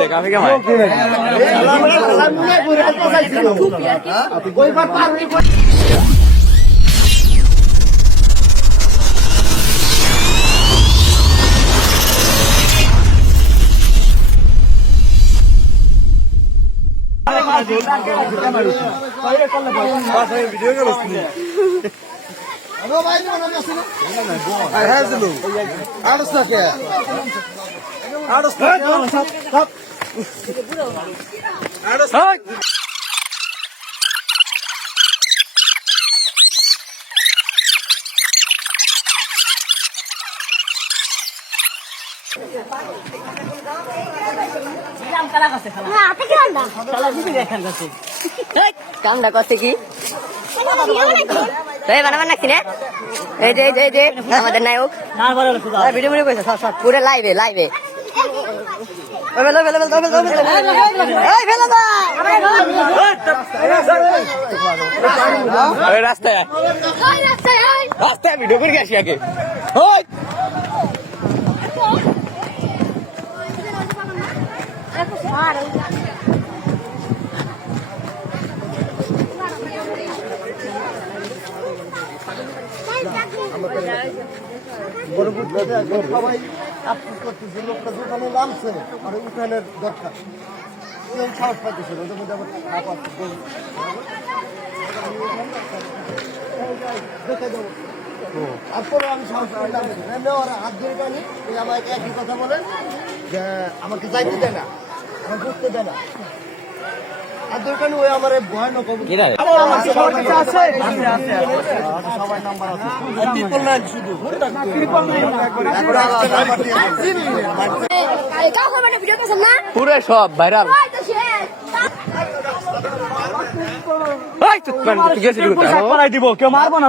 দেখ আমি কেমন হাতে কি? আন্ডা কামটা করছে কি? এই বানাবার নাকি না। এই যে এই যে এই যে আমাদের নায়ক। ভিডিও ভিডিও করেছে সব সব পুরো লাইভে লাইভে ফেলো ফেলো ফেলো ফেলো ফেলো এই ফেলো দাও ওই রাস্তায় রাস্তায় ভিডিও করে আসি আগে। ওই! সবাই লোকটা দোকানে নামছে আর উঠানের দরকার সাহস মধ্যে দেখে দেবো তারপরে আমি সাহস আমাকে একই কথা বলেন যে আমাকে যাইতে দেয় না বুঝতে দেয় না পুরো সব ভাইরাল। ওই তো শেষ ওই তুই তুই গেছিলি কোথায় দিব কেউ মারবো না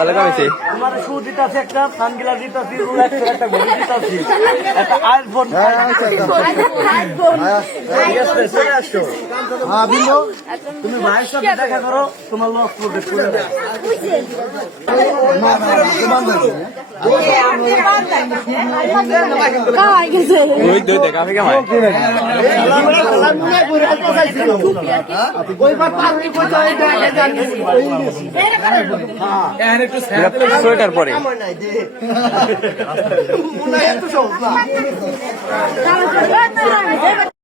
তাহলে কমেছে তোমার শু দিতাছি একটা সানগ্লাস দিতাছি রোলেক্স একটা ঘড়ি দিতাছি। একটা আইফোন হ্যাঁ বিন্দু তুমি ভাইয়ের সাথে দেখা করো তোমার লস প্রোটেক্ট করে দেয় সোয়েটার পরে